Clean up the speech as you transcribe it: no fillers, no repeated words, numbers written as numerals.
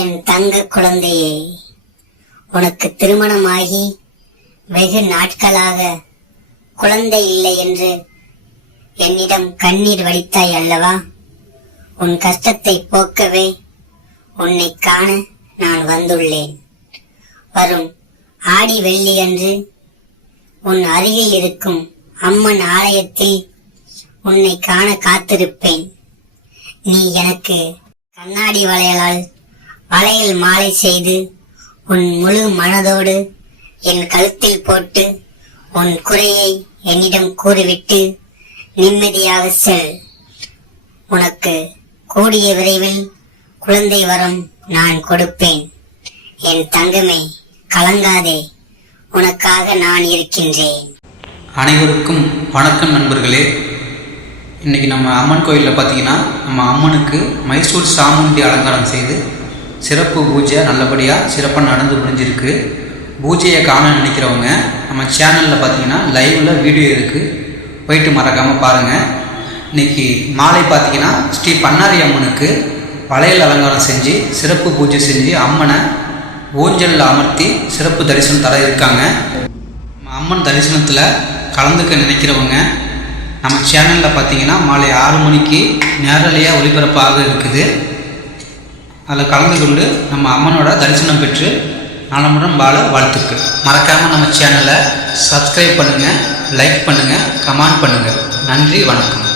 என் தங்க குழந்தையே, உனக்கு திருமணமாகி வெகு நாட்களாக குழந்தை இல்லை என்று என்னிடம் கண்ணீர் வடித்தாய் அல்லவா? உன் கஷ்டத்தை போக்கவே உன்னை காண நான் வந்துள்ளேன். வரும் ஆடி வெள்ளி அன்று உன் அருகில் இருக்கும் அம்மன் ஆலயத்தில் உன்னை காண காத்திருப்பேன். நீ எனக்கு கண்ணாடி வளையல் மாலை செய்து உன் முழு மனதோடு என் கழுத்தில் போட்டு உன் குறையை என்னிடம் கூறிவிட்டு நிம்மதியாக செல். உனக்கு கூடிய விரைவில் குழந்தை வரம் நான் கொடுப்பேன். என் தங்கமே, கலங்காதே, உனக்காக நான் இருக்கின்றேன். அனைவருக்கும் வணக்கம் நண்பர்களே. இன்றைக்கி நம்ம அம்மன் கோயிலில் பார்த்தீங்கன்னா நம்ம அம்மனுக்கு மைசூர் சாமுண்டி அலங்காரம் செய்து சிறப்பு பூஜை நல்லபடியாக சிறப்பாக நடந்து முடிஞ்சிருக்கு. பூஜையை காண நினைக்கிறவங்க நம்ம சேனலில் பார்த்தீங்கன்னா லைவில் வீடியோ இருக்குது, போயிட்டு மறக்காமல் பாருங்கள். இன்றைக்கி மாலை பார்த்தீங்கன்னா ஸ்ரீ பண்ணாரி அம்மனுக்கு வளையல் அலங்காரம் செஞ்சு சிறப்பு பூஜை செஞ்சு அம்மனை ஊஞ்சலில் அமர்த்தி சிறப்பு தரிசனம் தர இருக்காங்க. அம்மன் தரிசனத்தில் கலந்துக்க நினைக்கிறவங்க நம்ம சேனலில் பார்த்தீங்கன்னா மாலை 6 மணிக்கு நேரலையாக ஒளிபரப்பாக இருக்குது. அதில் கலந்து கொண்டு நம்ம அம்மனோட தரிசனம் பெற்று நலமுடன் வாழ வாழ்த்துக்கள். மறக்காமல் நம்ம சேனலை சப்ஸ்கிரைப் பண்ணுங்கள், லைக் பண்ணுங்கள், கமெண்ட் பண்ணுங்கள். நன்றி, வணக்கம்.